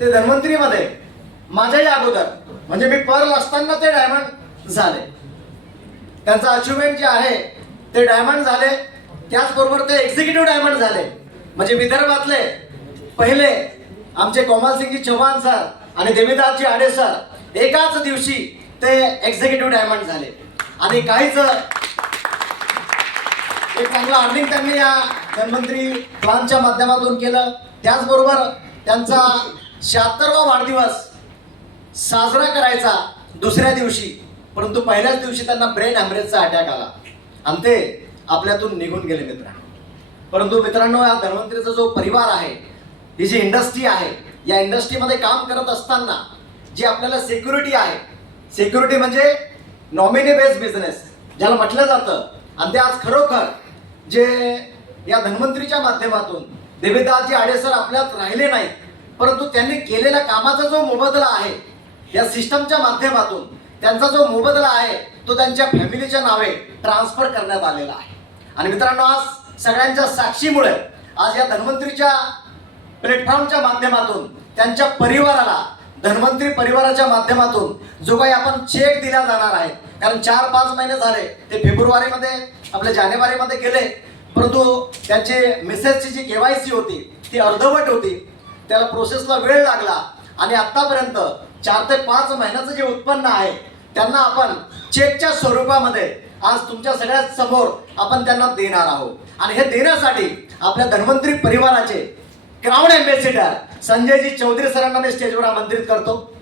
ते धन्वंतरीमध्ये माझ्याही अगोदर म्हणजे मी पर्ल असताना ते डायमंड झाले. त्यांचा अचिव्हमेंट जे आहे ते डायमंड झाले. त्याचबरोबर ते एक्झिक्युटिव्ह डायमंड झाले. म्हणजे विदर्भातले पहिले आमचे कोमलसिंगजी चव्हाण सर आणि देवीदासजी आडे सर एकाच दिवशी ते एक्झिक्युटिव्ह डायमंड झाले. आणि काहीच एक चांगलं अर्निंग त्यांनी या धन्वंतरी प्लानच्या माध्यमातून केलं. त्याचबरोबर त्यांचा 76वा वाढदिवस साजरा करायचा दुसऱ्या दिवशी, परंतु पहिल्याच दिवशी त्यांना ब्रेन हॅमरेजचा अटॅक आला आणि ते आपल्यातून निघून गेले मित्रांनो. परंतु मित्रांनो, या धन्वंतरीचा जो परिवार आहे, ही जी इंडस्ट्री आहे, या इंडस्ट्रीमध्ये काम करत असताना जी आपल्याला सिक्युरिटी आहे, सिक्युरिटी म्हणजे नॉमिनी बेस्ड बिझनेस ज्याला म्हटलं जातं, आणि ते आज खरोखर जे या धन्वंतरीच्या माध्यमातून देवीदासजी आडे सर आपल्यात राहिले नाहीत, परंतु त्यांनी केलेल्या कामाचा जो मोबदला आहे या सिस्टमच्या माध्यमातून त्यांचा जो मोबदला आहे तो त्यांच्या फॅमिलीच्या नावे ट्रान्सफर करण्यात आलेला आहे. आणि मित्रांनो, आज सगळ्यांच्या साक्षीमुळे आज या धन्वंतरीच्या प्लॅटफॉर्मच्या माध्यमातून त्यांच्या परिवाराला, धन्वंतरी परिवाराच्या माध्यमातून जो काही आपण चेक दिला जाणार आहे, कारण 4-5 महिने झाले ते फेब्रुवारीमध्ये आपल्या जानेवारीमध्ये गेले, परंतु त्यांची मिसेसची जी KYC होती ती अर्धवट होती, त्याला प्रोसेसला वेळ लागला आणि आतापर्यंत 4 ते 5 महिन्याचं जे उत्पन्न आहे त्यांना आपण चेकच्या स्वरूपामध्ये आज तुमच्या सगळ्या समोर आपण त्यांना देणार आहोत. आणि हे देण्यासाठी आपल्या धन्वंतरी परिवाराचे क्राऊन एम्बेसिडर संजयजी चौधरी सरांना मी स्टेजवर आमंत्रित करतो.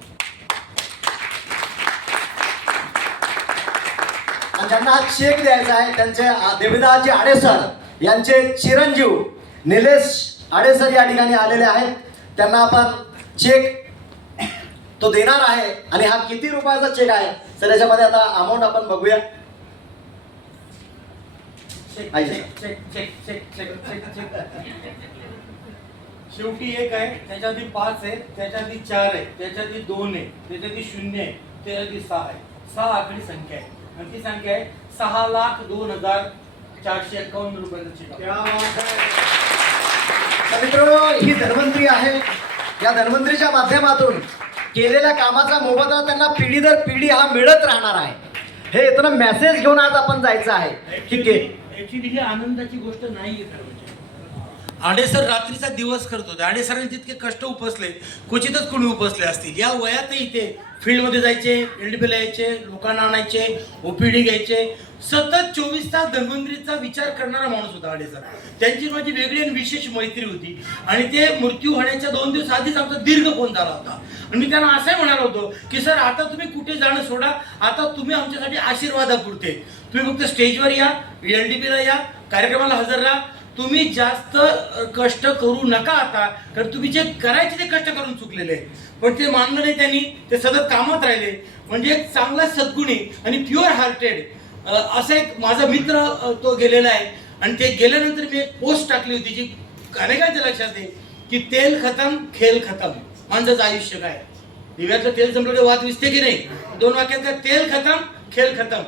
आणि ज्यांना हा चेक द्यायचा आहे त्यांचे देवीदासजी आडे सर यांचे चिरंजीव निलेश आडे सर या ठिकाणी आलेले आहेत. त्यांना आपण चेक तो देणार आहे. आणि हा किती रुपयाचा चेक आहे सर, याच्यामध्ये आता अमाऊंट आपण बघूया. शेवटी 1 आहे, त्याच्या आधी 5 आहे, त्याच्या आधी 4 आहे, त्याच्या आधी 2 आहे, त्याच्या आधी 0 आहे, त्याच्या आधी 6 आहे. 6 आकडी संख्या आहे आणि ती संख्या आहे 6,02,451 रुपयाचा चेक. मित्रांनो, ही धन्वंतरी आहे. या धन्वंतरीच्या माध्यमातून केलेल्या कामाचा मोबदला त्यांना पिढी दर पिढी हा मिळत राहणार आहे. हे इथं मेसेज घेऊन आज आपण जायचं आहे. ठीक आहे, ऍक्च्युली ही आनंदाची गोष्ट नाही आहे. आडे सर रात्रीचा दिवस करत होते. आडे सरांनी जितके कष्ट उपसले क्वचितच कोणी उपसले असतील. या वयातही ते फील्डमध्ये जायचे, LDP यायचे, लोकांना आणायचे, OPD घ्यायचे, सतत 24 तास धन्वंतरीचा विचार करणारा माणूस होता आडे सर. त्यांची माझी वेगळी आणि विशेष मैत्री होती. आणि ते मृत्यू होण्याच्या 2 दिवस आधीच आमचा दीर्घ फोन झाला होता. आणि मी त्यांना असंही म्हणालो होतो की सर, आता तुम्ही कुठे जाणं सोडा, आता तुम्ही आमच्यासाठी आशीर्वादापुरते, तुम्ही फक्त स्टेजवर या, LDPला या, कार्यक्रमाला हजर राहा, तुम्ही जास्त कष्ट करू नका आता, कारण तुम्ही जे करायचे ते कष्ट करून चुकलेले. पण ते मानलं नाही त्यांनी, ते सतत कामात राहिले. म्हणजे एक चांगला सद्गुणी आणि प्युअर हार्टेड असा एक माझा मित्र तो गेलेला आहे. आणि ते गेल्यानंतर मी एक पोस्ट टाकली होती जी अनेकांच्या लक्षात आहे की तेल खतम खेल खतम. माणसाचं आयुष्य काय, दिव्यातलं तेल संपलं वाद विसते की नाही. 2 वाक्यात काय, तेल खतम खेल खतम.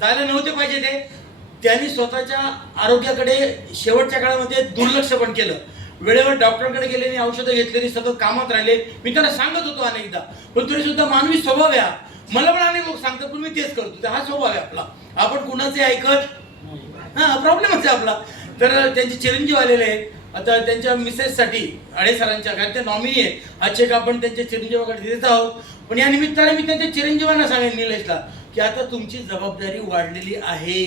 जायला नव्हते पाहिजे ते. त्यांनी स्वतःच्या आरोग्याकडे शेवटच्या काळामध्ये दुर्लक्ष पण केलं. वेळेवर डॉक्टरकडे गेले नाही, औषधं घेतलेली, सतत कामात राहिले. मी त्यांना सांगत होतो अनेकदा, पण तरी सुद्धा मानवी स्वभाव आहे. मला पण अनेक लोक सांगतात, पण मी तेच करतो. हा स्वभाव आहे आपला, आपण कुणाचे ऐकत प्रॉब्लेमच आहे आपला. तर त्यांचे चिरंजीव आलेले आहेत. आता त्यांच्या मिसेससाठी आडे सरांच्या, कारण ते नॉमिनी आहे, हा चेक आपण त्यांच्या चिरंजीवाकडे देत आहोत. पण या निमित्ताने मी त्यांच्या चिरंजीवांना सांगेन, निलेशला, की आता तुमची जबाबदारी वाढलेली आहे.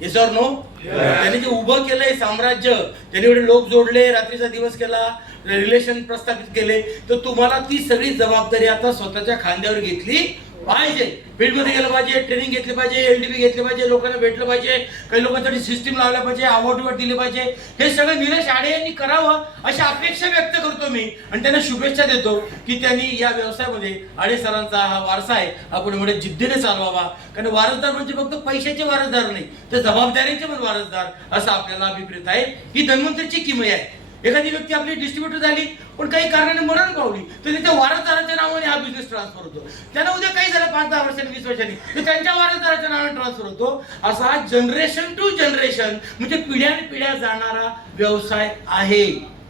Yes or no? त्यांनी जे उभं केलंय साम्राज्य, त्यांनी एवढे लोक जोडले, रात्रीचा दिवस केला, रिलेशन प्रस्थापित केले, तर तुम्हाला ती सगळी जबाबदारी आता स्वतःच्या खांद्यावर घेतली पाहिजे. फील्डमध्ये गेलं पाहिजे, ट्रेनिंग घेतली पाहिजे, LDP घेतले पाहिजे, लोकांना भेटलं पाहिजे, काही लोकांसाठी सिस्टीम लावल्या पाहिजे, अवॉर्ड दिले पाहिजे. हे सगळं निलेश आडे यांनी करावं अशी अपेक्षा व्यक्त करतो मी. आणि त्यांना शुभेच्छा देतो की त्यांनी या व्यवसायामध्ये आडे सरांचा हा वारसा आहे आपण एवढ्या जिद्दीने चालवावा. कारण वारसदार म्हणजे फक्त पैशाचे वारसदार नाही, तर जबाबदारीचे पण वारसदार असं आपल्याला अभिप्रेत आहे. ही धन्वंतरीची किमया आहे. एखादी व्यक्ती आपली डिस्ट्रीब्युटर झाली पण काही कारणाने मरण पावली, तर त्या वारसदाराच्या नावाने हा बिझनेस ट्रान्सफर होतो. त्यांना उद्या काही झालं 5-10 वर्षांनी, 20 वर्षांनी, तर त्यांच्या वारसदाराच्या नावाने ट्रान्सफर होतो. असा जनरेशन टू जनरेशन म्हणजे पिढ्यान पिढ्या जाणारा व्यवसाय आहे.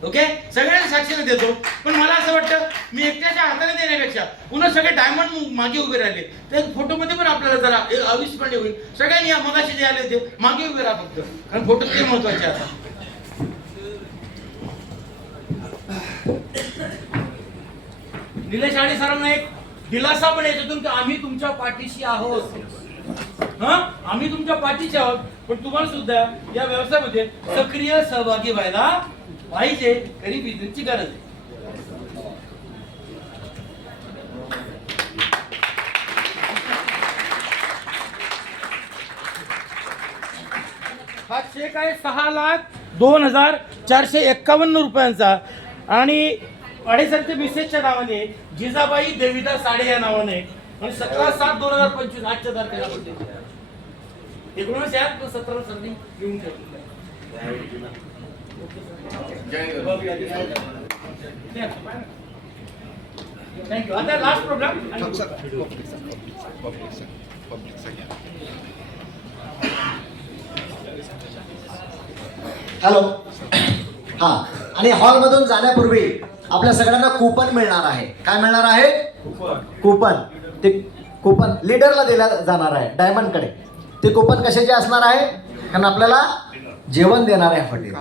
ओके, सगळ्यांना साक्षीने देतो. पण मला असं वाटतं मी एकट्याच्या हाताने देण्यापेक्षा पुन्हा सगळे डायमंड मागे उभे राहिले त्या फोटोमध्ये पण आपल्याला जरा अविस्मरणीय होईल. सगळ्यांनी या मगाशी जे आले होते मागे उभे राहा फक्त, कारण फोटो ते महत्वाचे आता. निलेश आडे सरांना एक दिलासा पण याच्यातून की आम्ही तुमच्या पाठीशी आहोत. आम्ही तुमच्या पाठीशी आहोत, पण तुम्हाला सुद्धा या व्यवसायामध्ये सक्रिय सहभागी व्हायला पाहिजे. खरी बिझनेसची गरज आहे. हा चेक आहे 6,02,451 रुपयांचा आणि अडेसरचे मिसेसच्या नावाने, जिजाबाई देविदास साडे या नावाने, आणि 17/7/2025 आजच्या तारखेला पडले. 19 यात 17 संधी घेऊन ठेवली. थँक्यू. आता लास्ट प्रोग्राम. हॅलो. हा, आणि हॉलमधून जाण्यापूर्वी आपल्या सगळ्यांना कुपन मिळणार आहे. काय मिळणार आहे? कुपन. ते कुपन लीडरला दिला जाणार आहे, डायमंडकडे. ते कुपन कशाचे असणार आहे? कारण आपल्याला जेवण देणार आहे हॉटेल.